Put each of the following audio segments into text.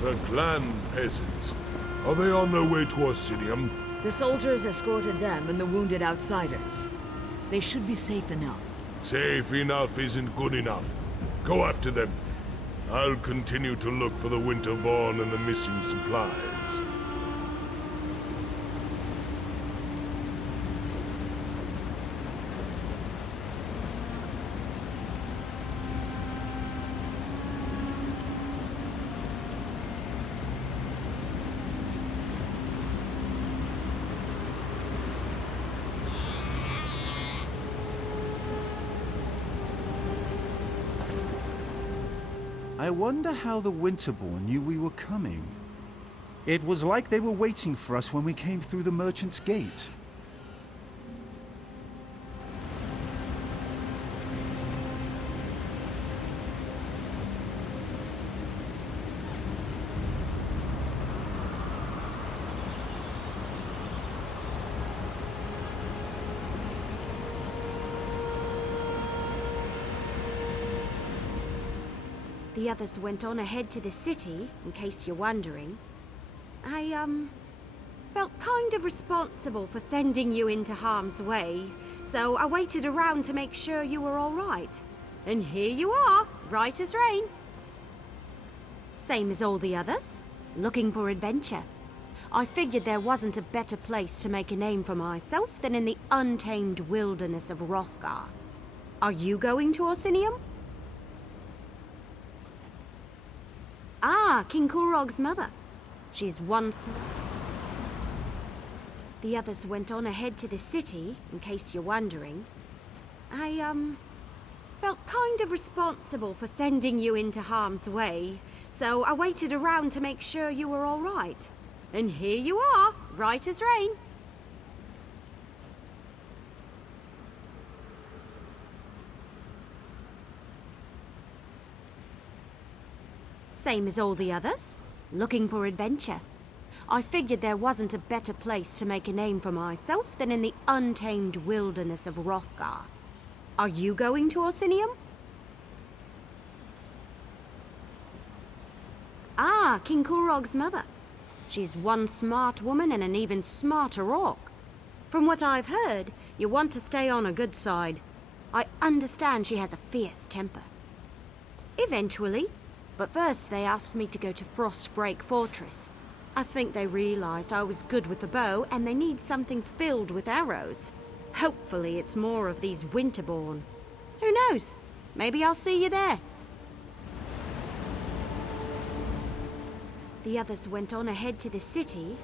The clan peasants. Are they on their way to Orsinium? The soldiers escorted them and the wounded outsiders. They should be safe enough. Safe enough isn't good enough. Go after them. I'll continue to look for the Winterborn and the missing supplies. I wonder how the Winterborn knew we were coming. It was like they were waiting for us when we came through the Merchant's Gate. The others went on ahead to the city, in case you're wondering. I, felt kind of responsible for sending you into harm's way, so I waited around to make sure you were all right. And here you are, right as rain. Same as all the others, looking for adventure. I figured there wasn't a better place to make a name for myself than in the untamed wilderness of Hrothgar. Are you going to Orsinium? Ah, King Kulrog's mother. She's once... The others went on ahead to the city, in case you're wondering. I, felt kind of responsible for sending you into harm's way, so I waited around to make sure you were all right. And here you are, right as rain. Same as all the others, looking for adventure. I figured there wasn't a better place to make a name for myself than in the untamed wilderness of Hrothgar. Are you going to Orsinium? Ah, King Kulrog's mother. She's one smart woman and an even smarter orc. From what I've heard, you want to stay on her good side. I understand she has a fierce temper. Eventually. But first they asked me to go to Frostbreak Fortress. I think they realized I was good with the bow and they need something filled with arrows. Hopefully it's more of these Winterborn. Who knows? Maybe I'll see you there. The others went on ahead to the city.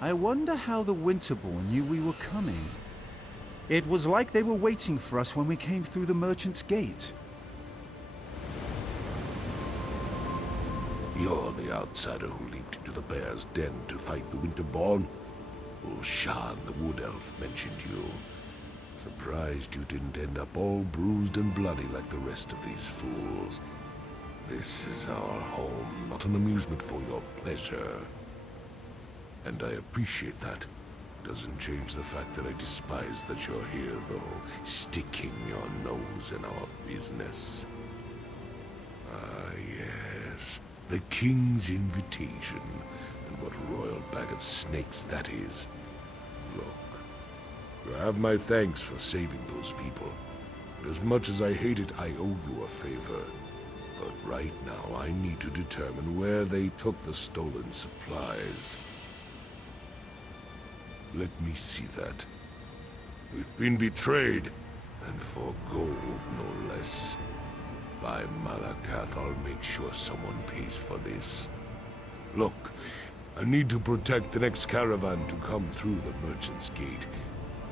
I wonder how the Winterborn knew we were coming. It was like they were waiting for us when we came through the Merchant's Gate. You're the outsider who leaped into the bear's den to fight the Winterborn? Shan, the Wood Elf, mentioned you. Surprised you didn't end up all bruised and bloody like the rest of these fools. This is our home, not an amusement for your pleasure. And I appreciate that. Doesn't change the fact that I despise that you're here, though, sticking your nose in our business. Ah, yes. The King's invitation, and what royal bag of snakes that is. Look, you have my thanks for saving those people. As much as I hate it, I owe you a favor. But right now, I need to determine where they took the stolen supplies. Let me see that. We've been betrayed, and for gold, no less. By Malakath, I'll make sure someone pays for this. Look, I need to protect the next caravan to come through the Merchant's Gate.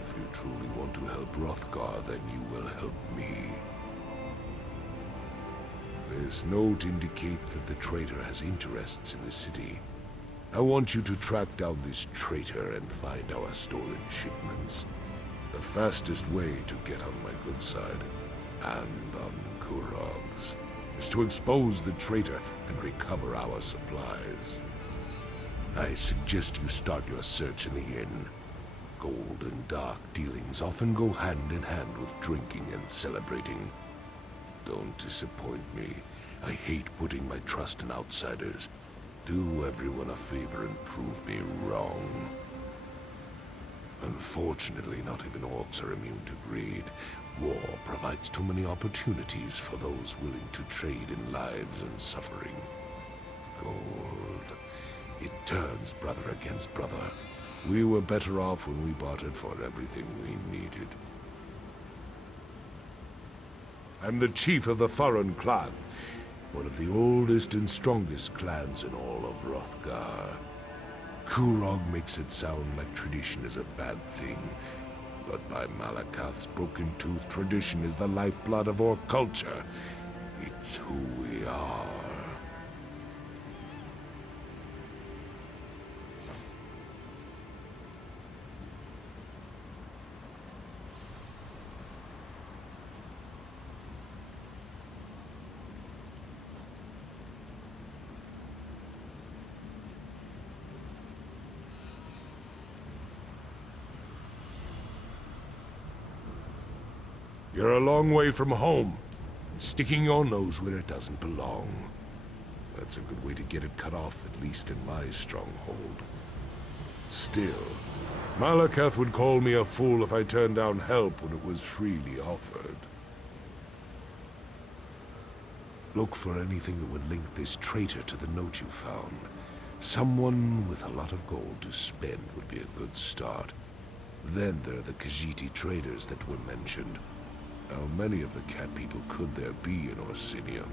If you truly want to help Hrothgar, then you will help me. This note indicates that the traitor has interests in the city. I want you to track down this traitor and find our stolen shipments. The fastest way to get on my good side, and on Kulrog's, is to expose the traitor and recover our supplies. I suggest you start your search in the inn. Gold and dark dealings often go hand in hand with drinking and celebrating. Don't disappoint me, I hate putting my trust in outsiders. Do everyone a favor and prove me wrong. Unfortunately, not even orcs are immune to greed. War provides too many opportunities for those willing to trade in lives and suffering. Gold. It turns brother against brother. We were better off when we bartered for everything we needed. I'm the chief of the Furran clan, one of the oldest and strongest clans in all of Hrothgar. Kurog makes it sound like tradition is a bad thing, but by Malakath's broken tooth, tradition is the lifeblood of our culture. It's who we are. You're a long way from home, and sticking your nose where it doesn't belong. That's a good way to get it cut off, at least in my stronghold. Still, Malakath would call me a fool if I turned down help when it was freely offered. Look for anything that would link this traitor to the note you found. Someone with a lot of gold to spend would be a good start. Then there are the Khajiit traders that were mentioned. How many of the cat people could there be in Orsinium?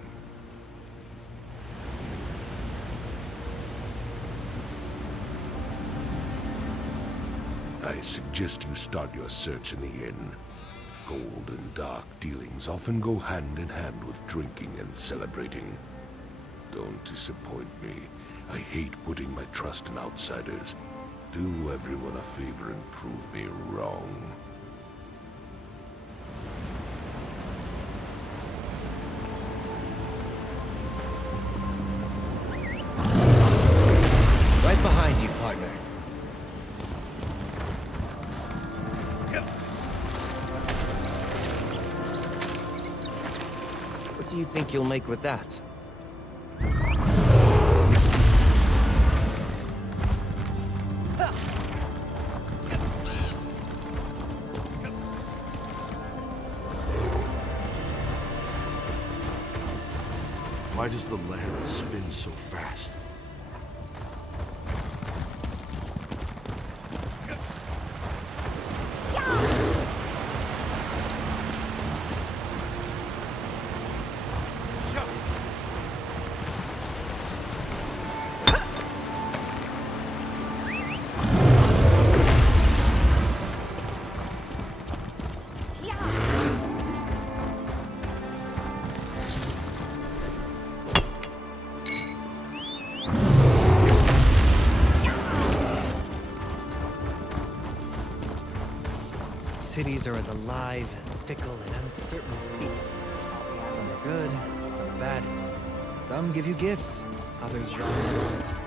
I suggest you start your search in the inn. Gold and dark dealings often go hand in hand with drinking and celebrating. Don't disappoint me. I hate putting my trust in outsiders. Do everyone a favor and prove me wrong. Right behind you, partner. What do you think you'll make with that? Why does the land spin so fast? Cities are as alive, fickle, and uncertain as people. Some are good, some are bad. Some give you gifts, others run wild.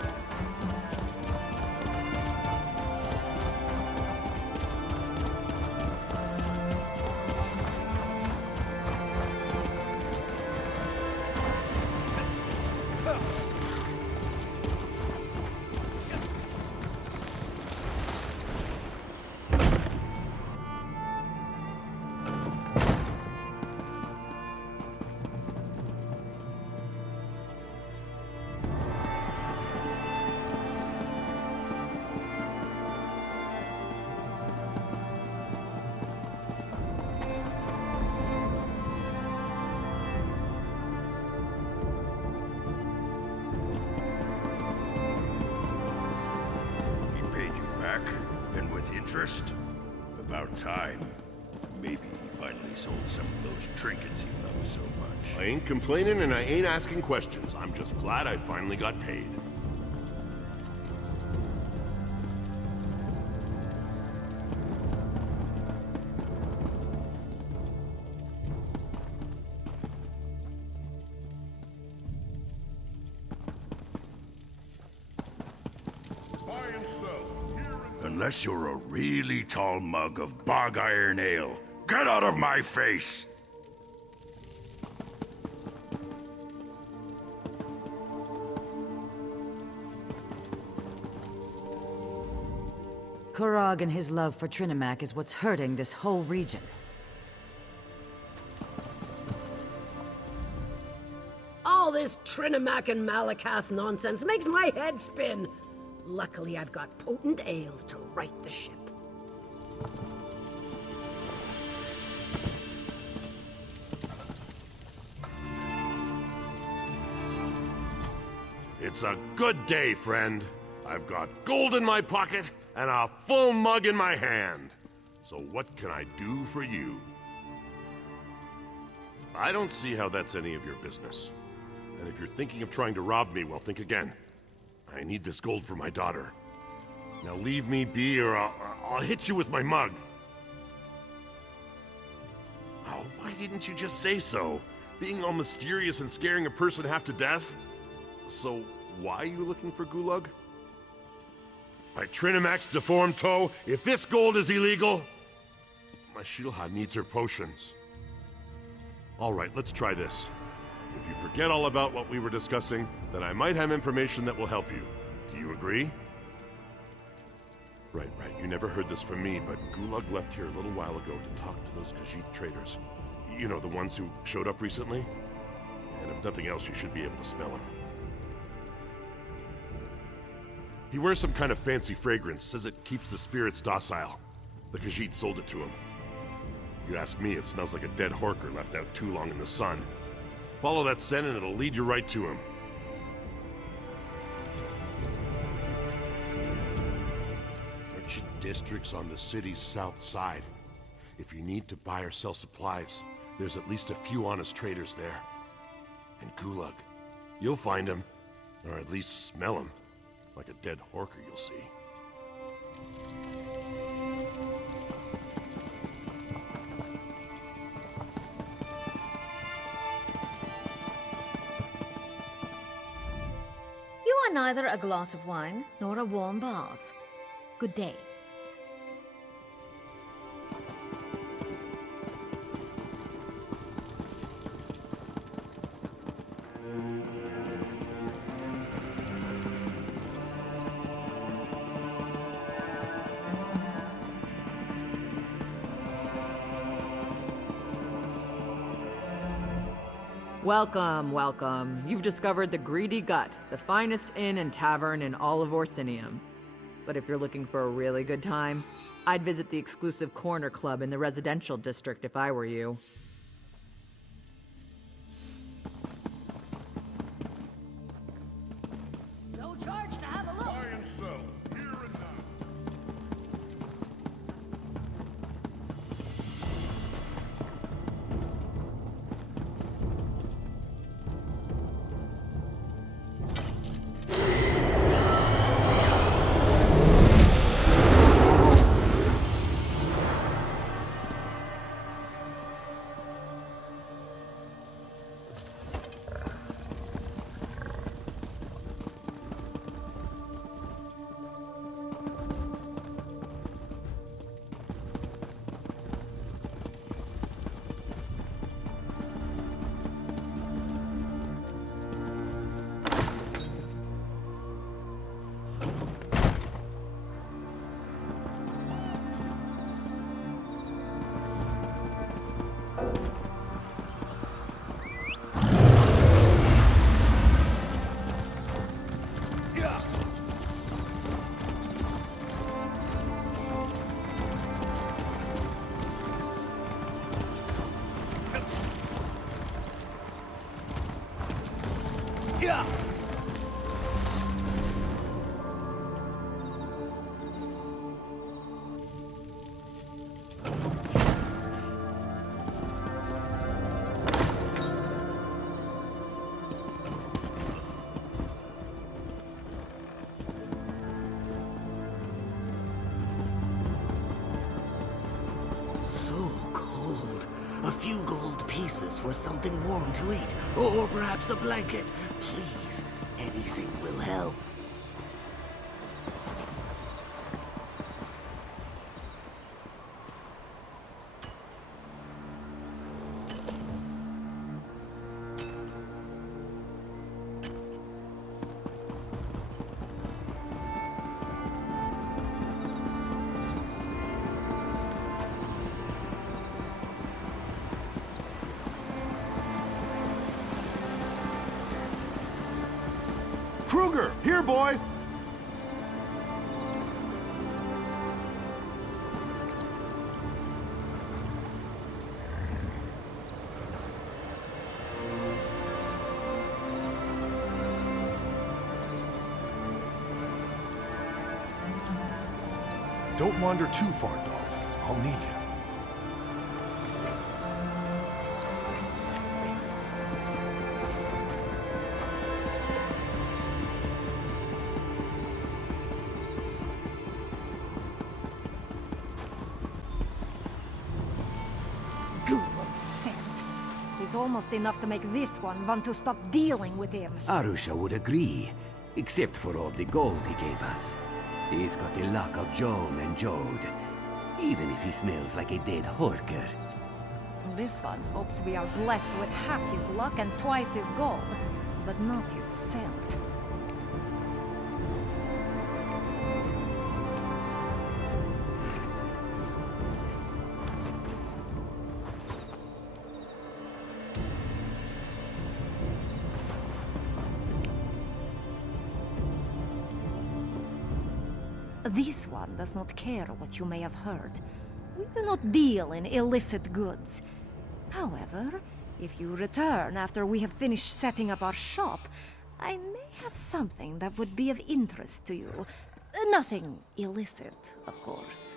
And with interest? About time. Maybe he finally sold some of those trinkets he loved so much. I ain't complaining and I ain't asking questions. I'm just glad I finally got paid. Unless you're a really tall mug of bog iron ale. Get out of my face! Kurog and his love for Trinimac is what's hurting this whole region. All this Trinimac and Malakath nonsense makes my head spin. Luckily, I've got potent ales to right the ship. It's a good day, friend. I've got gold in my pocket and a full mug in my hand. So what can I do for you? I don't see how that's any of your business. And if you're thinking of trying to rob me, well, think again. I need this gold for my daughter. Now leave me be or I'll hit you with my mug. Oh, why didn't you just say so? Being all mysterious and scaring a person half to death? So, why are you looking for Gulag? By Trinimac's deformed toe, if this gold is illegal, my Shilha needs her potions. Alright, let's try this. If you forget all about what we were discussing, then I might have information that will help you. Do you agree? Right. You never heard this from me, but Gulag left here a little while ago to talk to those Khajiit traders. You know, the ones who showed up recently? And if nothing else, you should be able to smell them. He wears some kind of fancy fragrance, says it keeps the spirits docile. The Khajiit sold it to him. If you ask me, it smells like a dead horker left out too long in the sun. Follow that scent and it'll lead you right to him. Merchant district's on the city's south side. If you need to buy or sell supplies, there's at least a few honest traders there. And Gulag, you'll find him, or at least smell him. Like a dead horker, you'll see. You are neither a glass of wine nor a warm bath. Good day. Welcome. You've discovered the Greedy Gut, the finest inn and tavern in all of Orsinium. But if you're looking for a really good time, I'd visit the exclusive Corner Club in the residential district if I were you. No charge to have a look. Buy and sell, here and now. A few gold pieces for something warm to eat, or perhaps a blanket. Please, anything will help. Sugar! Here, boy! Don't wander too far, dog. I'll need you. Good scent. It's almost enough to make this one want to stop dealing with him. Arusha would agree, except for all the gold he gave us. He's got the luck of Joan and Jode, even if he smells like a dead horker. This one hopes we are blessed with half his luck and twice his gold, but not his scent. This one does not care what you may have heard. We do not deal in illicit goods. However, if you return after we have finished setting up our shop, I may have something that would be of interest to you. Nothing illicit, of course.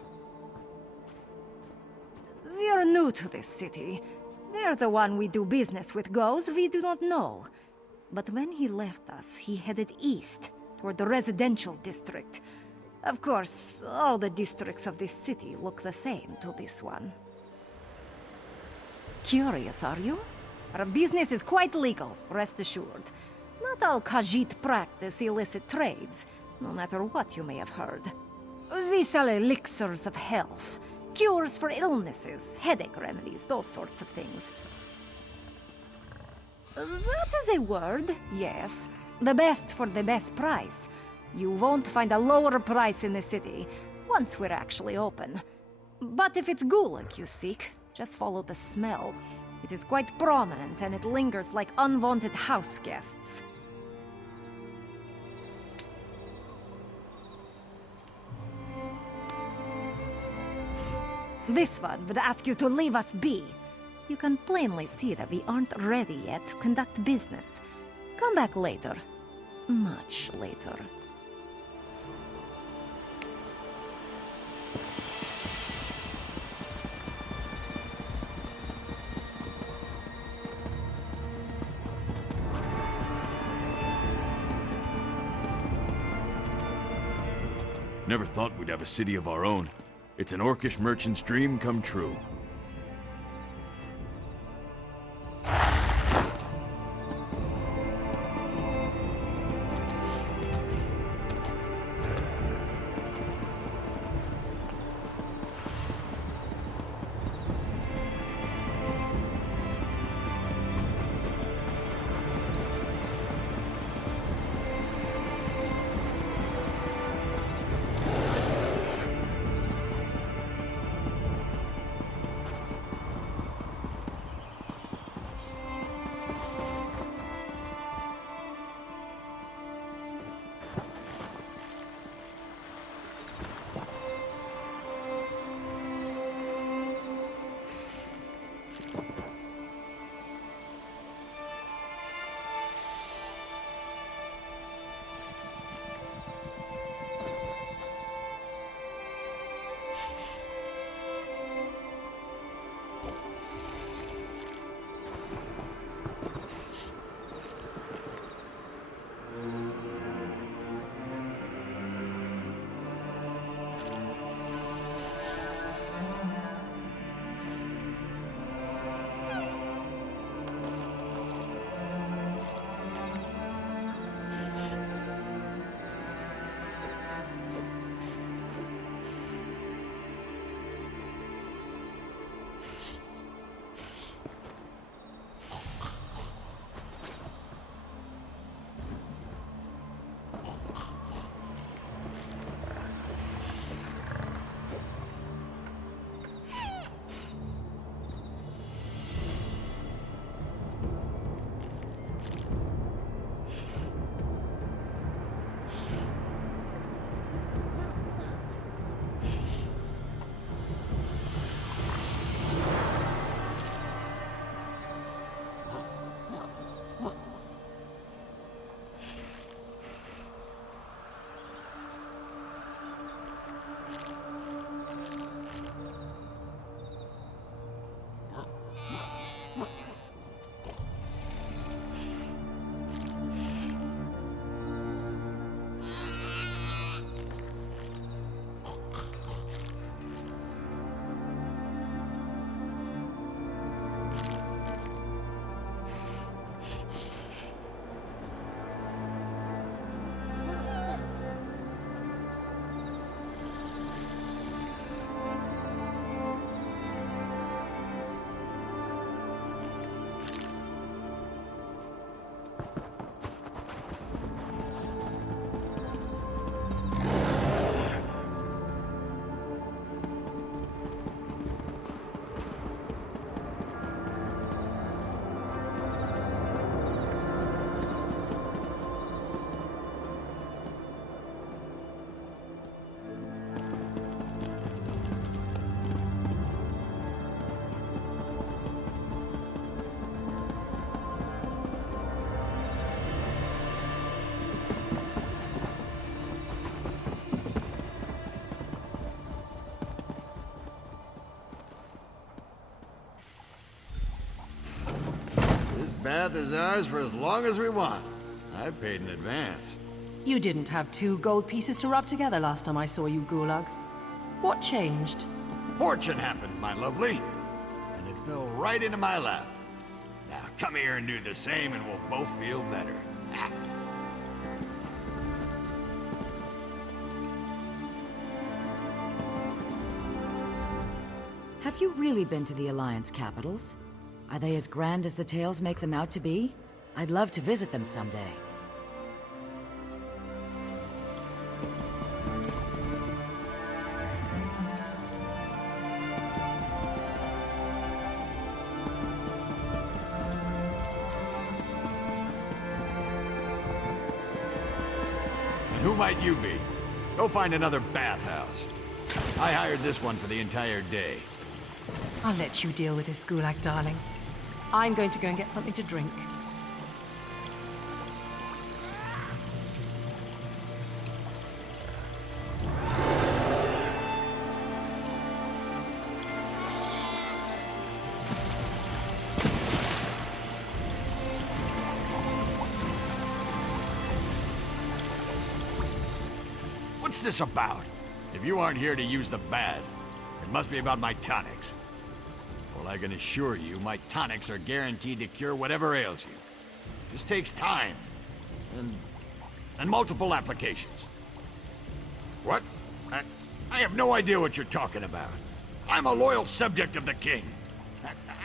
We are new to this city. Where the one we do business with goes, we do not know. But when he left us, he headed east, toward the residential district. Of course, all the districts of this city look the same to this one. Curious, are you? Our business is quite legal, rest assured. Not all Khajiit practice illicit trades, no matter what you may have heard. We sell elixirs of health, cures for illnesses, headache remedies, those sorts of things. That is a word, yes. The best for the best price. You won't find a lower price in the city, once we're actually open. But if it's gulag you seek, just follow the smell. It is quite prominent and it lingers like unwanted house guests. This one would ask you to leave us be. You can plainly see that we aren't ready yet to conduct business. Come back later. Much later. Never thought we'd have a city of our own. It's an orcish merchant's dream come true. bath is ours for as long as we want. I paid in advance. You didn't have 2 gold pieces to rub together last time I saw you, Gulag. What changed? Fortune happened, my lovely. And it fell right into my lap. Now, come here and do the same and we'll both feel better. Have you really been to the Alliance capitals? Are they as grand as the tales make them out to be? I'd love to visit them someday. And who might you be? Go find another bathhouse. I hired this one for the entire day. I'll let you deal with this, Gulag, darling. I'm going to go and get something to drink. What's this about? If you aren't here to use the baths, it must be about my tonics. Well, I can assure you, my tonics are guaranteed to cure whatever ails you. This takes time. And multiple applications. What? I have no idea what you're talking about. I'm a loyal subject of the king.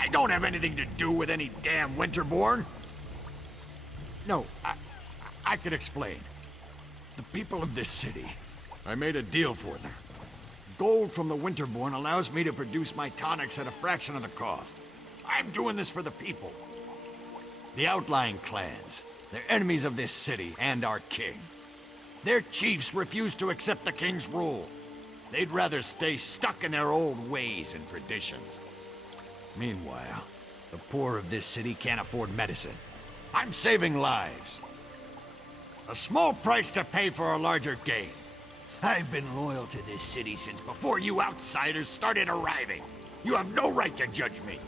I don't have anything to do with any damn Winterborn. No, I could explain. The people of this city, I made a deal for them. Gold from the Winterborn allows me to produce my tonics at a fraction of the cost. I'm doing this for the people. The outlying clans, they're enemies of this city and our king. Their chiefs refuse to accept the king's rule. They'd rather stay stuck in their old ways and traditions. Meanwhile, the poor of this city can't afford medicine. I'm saving lives. A small price to pay for a larger gain. I've been loyal to this city since before you outsiders started arriving. You have no right to judge me.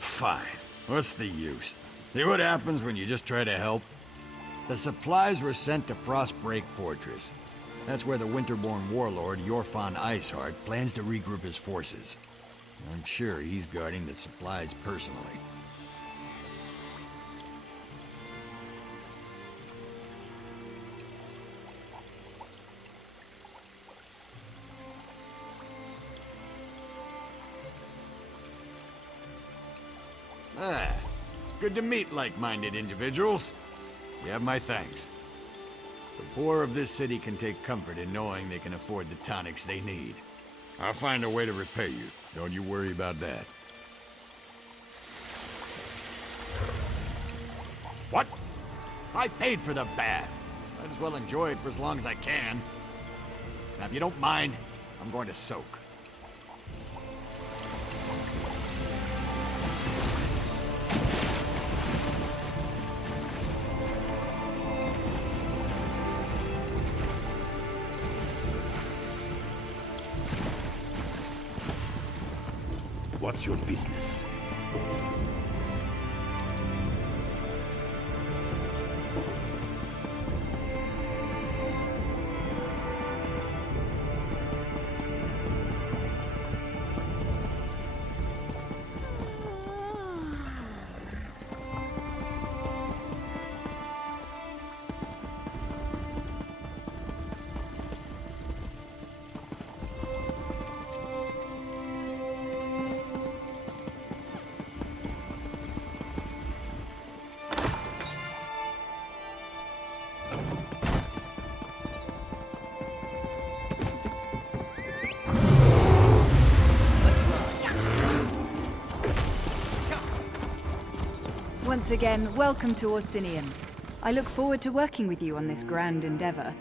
Fine. What's the use? See what happens when you just try to help? The supplies were sent to Frostbreak Fortress. That's where the Winterborn warlord, Yorfan Iceheart, plans to regroup his forces. I'm sure he's guarding the supplies personally. It's good to meet like-minded individuals. You have my thanks. The poor of this city can take comfort in knowing they can afford the tonics they need. I'll find a way to repay you. Don't you worry about that. What? I paid for the bath. Might as well enjoy it for as long as I can. Now, if you don't mind, I'm going to soak. What's your business? Once again, welcome to Orsinium. I look forward to working with you on this grand endeavor.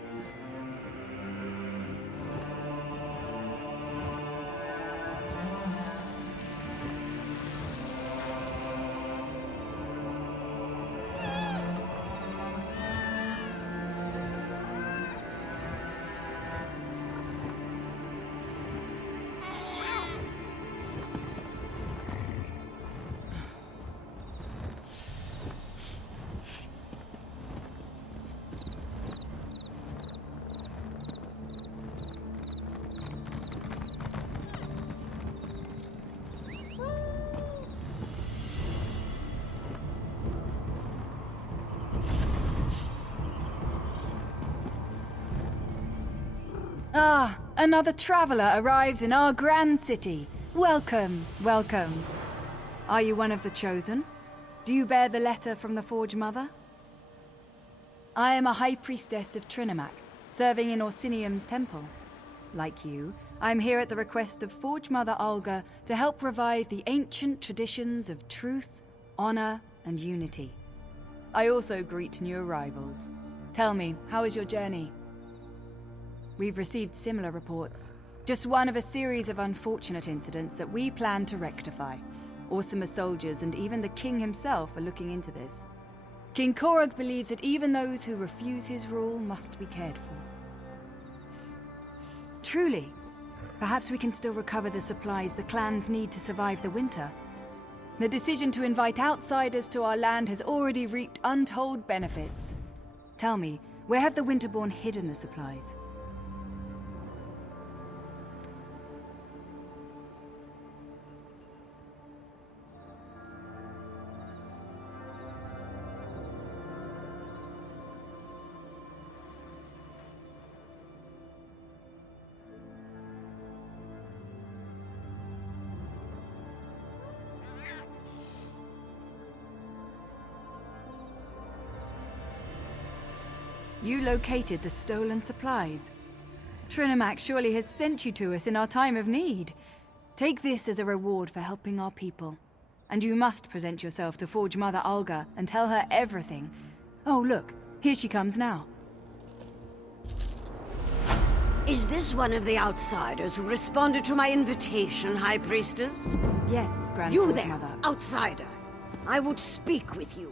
Ah, another traveler arrives in our grand city. Welcome, welcome. Are you one of the chosen? Do you bear the letter from the Forge Mother? I am a High Priestess of Trinimac, serving in Orsinium's temple. Like you, I'm here at the request of Forge Mother Olga to help revive the ancient traditions of truth, honor, and unity. I also greet new arrivals. Tell me, how is your journey? We've received similar reports. Just one of a series of unfortunate incidents that we plan to rectify. Orsimer soldiers and even the king himself are looking into this. King Korog believes that even those who refuse his rule must be cared for. Truly, perhaps we can still recover the supplies the clans need to survive the winter. The decision to invite outsiders to our land has already reaped untold benefits. Tell me, where have the Winterborn hidden the supplies? You located the stolen supplies. Trinimac surely has sent you to us in our time of need. Take this as a reward for helping our people. And you must present yourself to Forge Mother Olga and tell her everything. Oh, look, here she comes now. Is this one of the outsiders who responded to my invitation, High Priestess? Yes, Grand You Forge there, Mother. outsider. I would speak with you.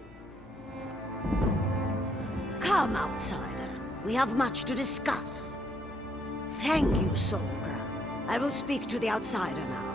Come, outsider. We have much to discuss. Thank you, Soul Girl. I will speak to the outsider now.